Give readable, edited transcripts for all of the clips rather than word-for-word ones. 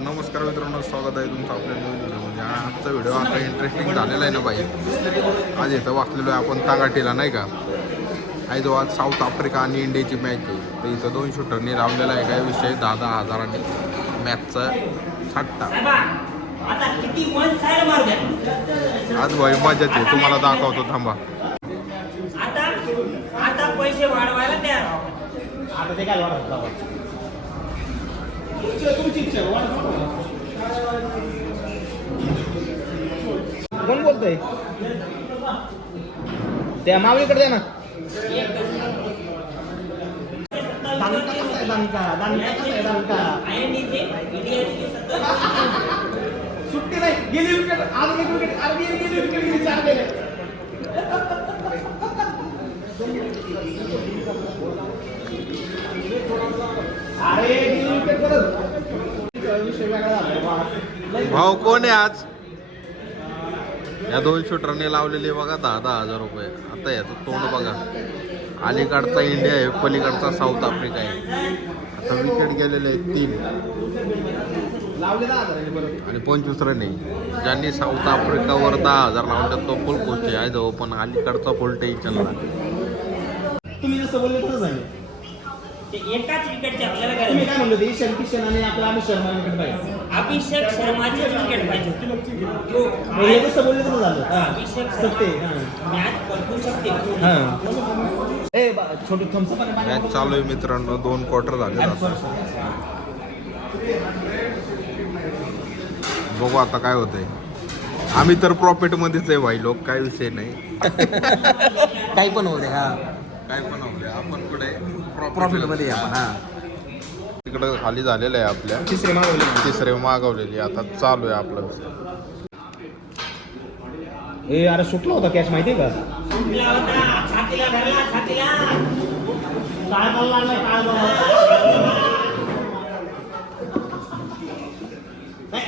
नमस्कार मित्रांनो, स्वागत आहे तुमचं आपल्या नवीन व्हिडिओमध्ये. आजचा व्हिडिओ आता इंटरेस्टिंग झालेला आहे ना बाई. आज इथं वाचलेलो आहे आपण तांगाटीला नाही का. आहे जो आज साऊथ आफ्रिका आणि इंडियाची मॅच आहे. तर इथं 2 शूटरनी लावलेला आहे. काय विषय 10,000 मॅचचा सट्टा. आज भाई मजाच आहे, तुम्हाला दाखवतो थांबा. आता पैसे वाढवायला तयार आता ते काय वाढवत कोण बोलतोय त्या मावळीकडे द्या ना. सुट्टी नाही गेली विकेट आज एक विकेट गेली विकेट गेली 4 गेले. भाऊ कोण आहे आज? या 2 शूटरने लावलेले बघा 10,000 रुपये. आता याचं तोंड बघा. अलीकडचा इंडिया आहे, पलीकडचा साऊथ आफ्रिका आहे. आता विकेट गेलेले आहेत 3 आणि 25 रन आहे. ज्यांनी साऊथ आफ्रिकावर 10,000 लावले तो फुल खुश आहे जो, पण अलीकडचा फुल टेन्शनला. तुम्ही जसं बोलले तसंच आहे. एकाच विकेटचे आपल्याला तुम्ही काय म्हणलं ते ईशान किशन आणि आपला अभिषेक शर्मा विकेट पाहिजे. अभिषेक शर्माचे विकेट पाहिजे. हे जसं बोलले तसं झालं. अभिषेक सत्ते मॅच पलटू शकते. ए छोटे थम्स अप मॅच चालू आहे मित्रांनो. 2 क्वार्टर झाले. बघू आता काय होतंय. आम्ही तर प्रॉफिट मध्येच आहे भाई लोक, काय विषय नाही. काही पण होऊ दे. काय पण होऊ दे, आपण पुढे प्रॉफिट मध्ये आपण. तिकडं खाली झालेलं आहे आपल्या. तिसरे मागवलेली. आता चालू आहे आपलं. ए अरे सुटला होता कॅच माहिती का.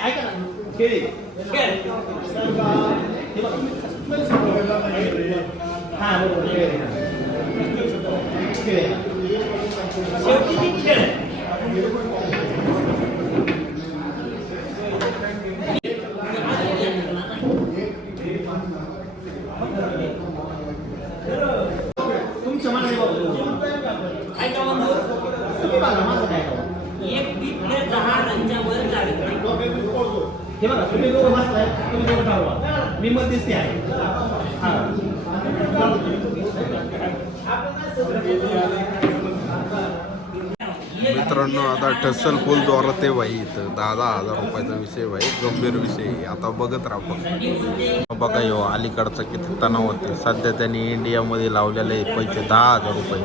ऐका ना हा बरोबर. तुमच्या मनाने एक बीट 10 रनच्या वर जावे. हे बघा तुम्ही दोघं बसलाय, तुम्ही दोघं ठरवा. मी मध्यस्थी आहे. मित्रांनो आता टसल फुल जोरात आहे भाई. इथं 10,000 रुपयाचा विषय भाई, गंभीर विषय. आता बघत राहा बघा. यो अलीकडचा किती तणाव होते. सध्या त्यांनी इंडियामध्ये लावलेले पैसे 10,000 रुपये.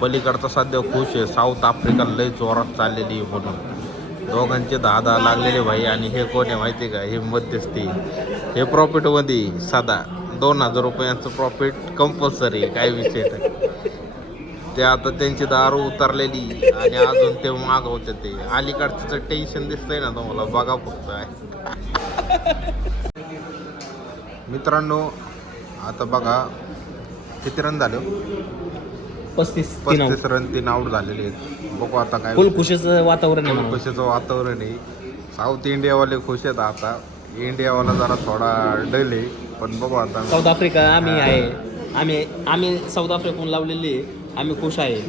पलीकडचा सध्या खुश आहे. साऊथ आफ्रिका लय जोरात चाललेली आहे म्हणून. दोघांचे 10,000 लागलेले भाई. आणि हे कोण आहे माहिती का, हे मध्यस्थी. हे प्रॉफिटमध्ये साधा 2,000 रुपयांचं प्रॉफिट कंपल्सरी. काय विषय नाही. ते आता त्यांची दारू उतरलेली आणि अजून ते मागवते. ते अलीकडचं टेन्शन दिसतंय ना तुम्हाला, बघा फक्त. मित्रांनो आता बघा किती रन झाले. 35 रन. 3 आउट झालेले आहेत. बघू आता काय. फुल खुशीचं वातावरण आहे. खुशीचं वातावरण आहे. साऊथ इंडियावाले खुश आहेत. आता इंडियावाला जरा थोडा डल आहे, पण बघू आता. साऊथ आफ्रिका आम्ही आहे. आम्ही साऊथ आफ्रिका लावलेली. आम्ही खुश आहे.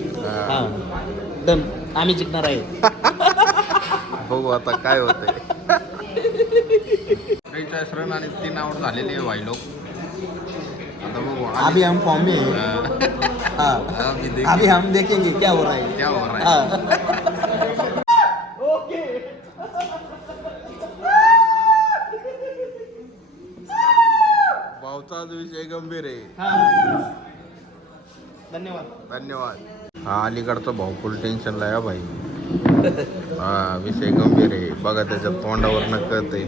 आम्ही जिंकणार आहे. बघू आता काय होतंय. 43 रन आणि 3 आउट झालेले आहे भाई लोक. आता बघू. अभी हम फॉर्म में अभी हम देखेंगे क्या हो रहा है. क्या हो रहा है. ओके. भाऊचाच विषय गंभीर आहे. धन्यवाद. हा अलीकडचा भाऊ फुल टेन्शनला आहे भाई. हा विषय गंभीर आहे. बघा त्याच्या तोंडावर न कळतंय.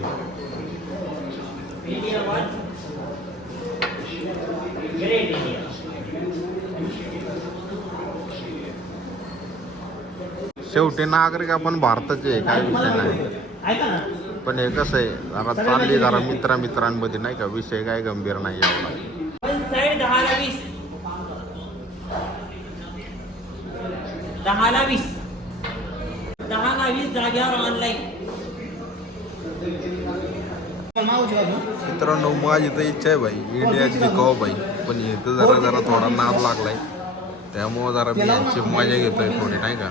शेवटी नागरिक आपण भारताचे आहे, काय विषय नाही. पण हे कसं आहे, जरा चालली जरा मित्रांमध्ये नाही का, विषय काय गंभीर नाही एवढा. 10 ला 20 जाग्यावर ऑनलाईन मित्रांनो माझी तर इच्छा आहे भाई इंडिया जिंकावं भाई, पण इथं जरा थोडा नाद लागलाय त्यामुळं जरा मी यांची मजा घेतोय थोडी नाही का.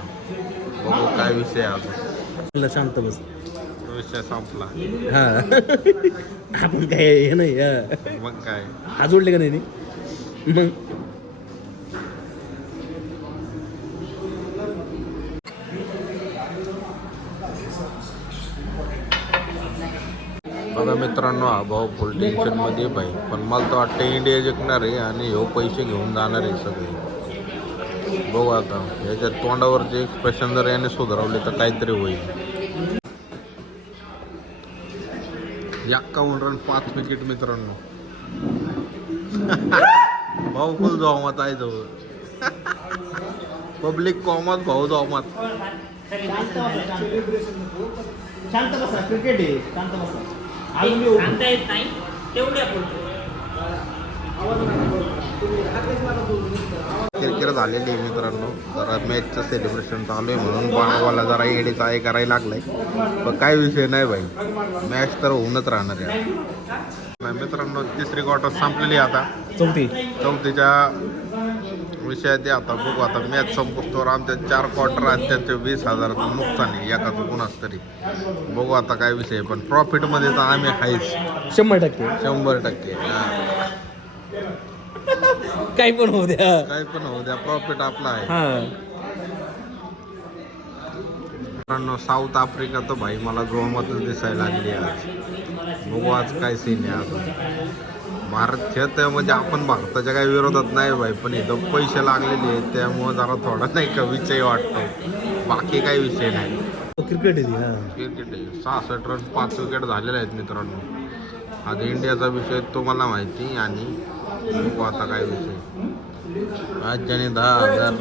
बघू काय विषय आहे अजून. शांत बस. विषय संपला. हा आपण काय हे नाही मग काय हा जोडले का नाही मग. बघा मित्रांनो हा भाऊ फुल टेन्शन मध्ये भाई, पण मला तर वाटतं इंडिया जिंकणार आहे आणि ह्यो पैसे घेऊन जाणार आहे सगळे. बघू आता याच्या तोंडावरचे एक्सप्रेशन जर याने सुधारवले तर काहीतरी होईल. 51 रन 5 विकेट मित्रांनो. भाऊ फुल जोमात आहे जवळ. पब्लिक कॉमात भाऊ जोमात. शांत बसा, क्रिकेट आहे, शांत बसा. सांगता येत नाही तेवढ्या पुरतं. किरकिर झालेली आहे मित्रांनो. जरा मॅचचं सेलिब्रेशन चालू आहे म्हणून बाळावाला जरा येडीचा आहे करायला लागलाय. पण काय विषय नाही भाई, मॅच तर होऊनच राहणार आहे. मित्रांनो तिसरी क्वार्टर संपलेली आता. चौथीच्या विषयात आता बघू. आता मॅच संपतोवर आमच्या 4 क्वार्टर आहेत, त्यांचे 20,000 नुकसान आहे एकाच कुणाच तरी. बघू आता काय विषय, पण प्रॉफिटमध्ये तर आम्ही आहेच 100%. काही पण होऊ द्या. काही पण होऊ द्या, प्रॉफिट आपला आहे. मित्रांनो साऊथ आफ्रिका तर भाई मला जोमातच दिसायला लागली आज. बघू आज काय सीन आहे. आज भारत खेळत म्हणजे आपण भारताच्या काही विरोधात नाही भाई, पण इथं पैसे लागलेले आहेत त्यामुळे जरा थोडा नाही का विषय वाटतो. बाकी काही विषय नाही. क्रिकेट आहे. क्रिकेट आहे. 66 रन 5 विकेट झालेले आहेत मित्रांनो. आज इंडियाचा विषय तुम्हाला माहिती. आणि बघू आता काय विषय. आज ज्याने 10,000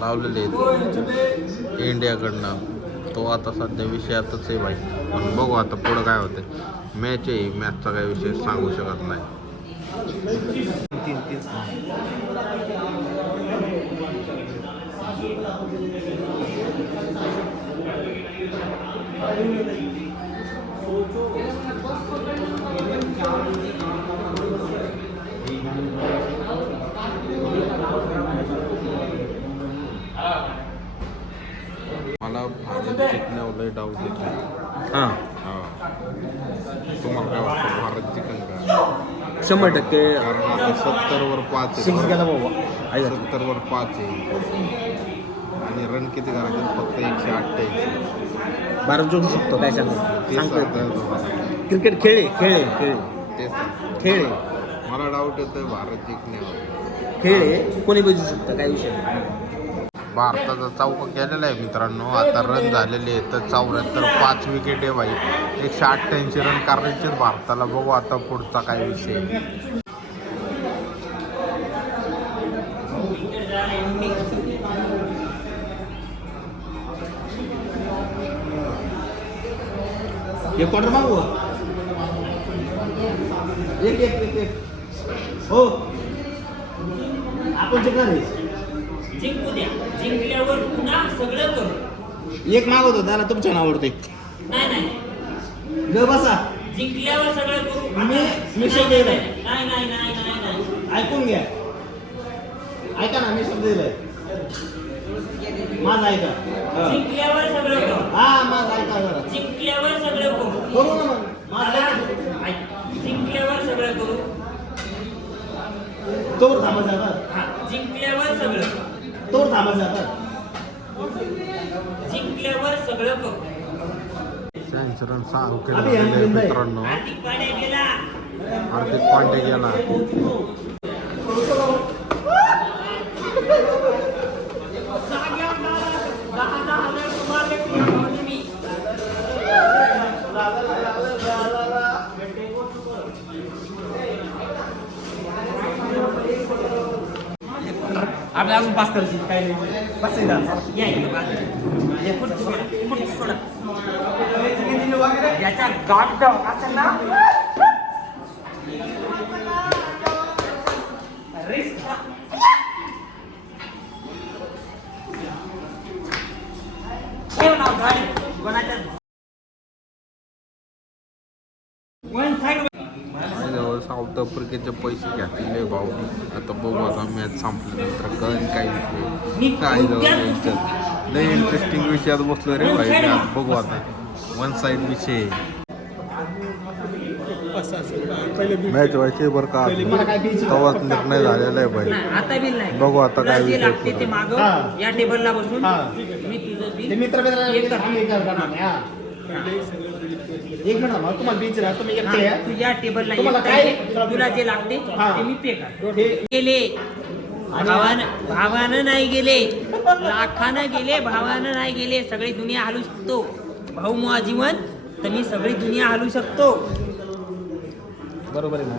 लावलेले आहेत इंडियाकडनं तो आता सध्या विषयातच आहे भाई. पण बघू आता पुढं काय होतं. मॅच आहे, मॅचचा काही विषय सांगू शकत नाही. मला भारत जिंकण्यावर लय डाऊट येतो. हां तुम्हाला काय वाटतं भारत जिंकन का? 100%. कारण आता 70वर 5 सिक्स आहे. गेला बाबा. 70वर 5 आहे आणि रन किती करायचे फक्त 188. भारत जोडू शकतो काय ते सांगतो. सांगतो. क्रिकेट खेळ तेच खेळ मला डाऊट येतोय भारत जिंकण्यावर. खेळ कोणी बजू शकतं काय विषय नाही. भारताचा चौका केलेला आहे मित्रांनो. आता रन झालेले आहेत तर 74. 5 विकेट आहे भाई. 188 रन करायचे भारताला. बघू आता पुढचा काय विषय. एक क्वार्टर मागू. एक हो आपण जिंकणार आहे. जिंकू द्या, जिंकल्यावर पुन्हा सगळं करू. एक मागवतो त्याला तुमच्या आवडते. नाही ग बसा. जिंकल्यावर सगळं करू. मी शब्द दिलाय. नाही ऐकून घ्या. ऐका ना, मी शब्द दिलाय माझा. ऐका. जिंकल्यावर सगळं करू. हा माझा ऐका जरा. जिंकल्यावर सगळं करू. करू ना मग. माझा जिंकल्यावर सगळं करू. तोर थांबत जातात. जिंकल्यावर सगळं. तोर थांबत जातात. जिंकल्यावर सगळं करू. 86 रन 6 विकेट झालेले मित्रांनो. हार्दिक पांड्या गेला. हार्दिक पांड्या गेला. आपल्या अजून 5 करायची काय नाही. बस याच्या गाठ असेल ना. गाडी कोणाच्या वन साइड माझ्याजवळ साऊथ आफ्रिकेचे पैसे घातलेले भाऊ. आता बघू आता मॅच संपल्यानंतर कळण काय विषय काय जवळ लय इंटरेस्टिंग विषयात बसलो रे भाई. मी आज बघू आता वन साईड विषय मॅच व्हायचे बरं का तवाच निर्णय झालेला आहे भाई. आता बिल नाही बघू आता काय जे विषय लागते ते पुढे. मागव या टेबलला बसून मी तुझं बिल मित्र एक करतो. एक मिनिट तुम्हाला बीच राहतो मी एकटे आहे. तू या टेबलला तुम्हाला एक काय- टाक. तुला जे लागते हा. ते मी पे कर हे- गेले भावानं नाही गेले लाखानं गेले भावानं नाही गेले. सगळी दुनिया हलू शकतो भाऊ मुआ जीवन तर मी सगळी दुनिया हलू शकतो. बरोबर आहे ना.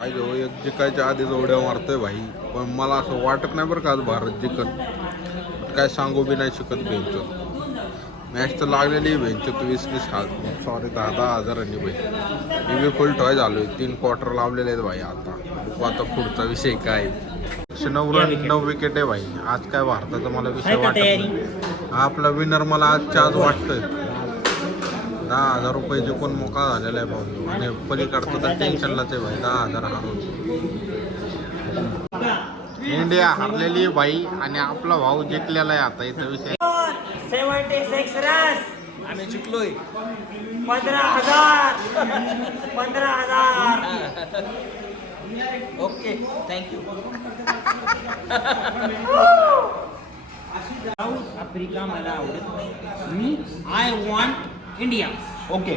माझ्याजवळ एक जिकायच्या आधीच उड्या मारतोय भाई. पण मला असं वाटत नाही बरं का आज भारत जिकत. काय सांगू बी नाही शकत बेंच. मॅच तर लागलेली बेंच 20-20 सॉरी 10-10 हजारांनी भाई. मी बी फुल टॉय झालो आहे. 3 क्वार्टर लावलेले आहेत भाई. आता पुढचा विषय काय 9 विकेट आहे भाई. आज काय भारताचा मला विषय आहे का वाटत तयारी? नाही. हा आपला विनर मला आजच्या आज वाटतोय. 10,000 रुपये जिंकून मोकळा झालेला आहे भाऊ. आणि पलीकडचं तर टेन्शनलाच आहे भाई. 10,000 हारून इंडिया हरलेली आहे भाई आणि आपला भाऊ जिंकलेला आहे. आता इथं विषय 76 रन आम्ही जिंकलोय 15,000 ओके थँक्यू. साऊथ आफ्रिका मला आवडत नाही. मी आय वॉन्ट इंडिया. ओके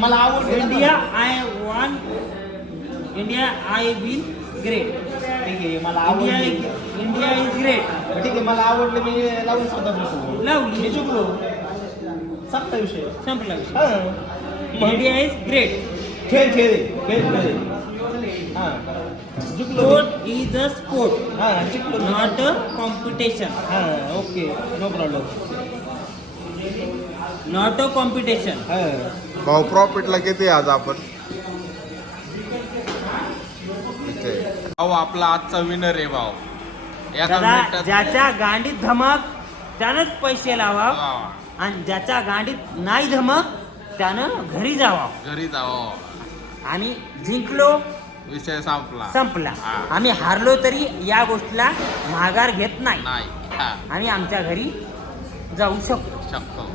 मला आवडतं इंडिया आय विल ग्रेट. ठीक आहे मला इंडिया आवडलं. India is great. ठीक आहे मला आवडलं मी लावून सुद्धा बसू. लावली. मी चुकलो सप्ता विषय. संपला विषय. हां इंडिया इज ग्रेट. खेळ खेळ खेळ खेळ हां चुकलो. स्पोर्ट इज अ स्पोर्ट हां चुकलो नॉट अ कॉम्पिटिशन. हां okay no problem. Not a competition. हां भाऊ प्रॉफिटला किती आज आपण भाऊ आपला आजचा विनर आहे भाऊ. एका दादा मिनिटात ज्याच्या गांडीत धमक त्यानंच पैसे लावा वा. आणि ज्याच्या गांडीत नाही धमक त्यानं घरी जावा. घरी जावं. आणि जिंकलो विषय संपला. संपला. हा. आम्ही हारलो तरी या गोष्टीला माघार घेत नाही नाही हा, आणि आमच्या घरी जाऊ शकतो. शकतो.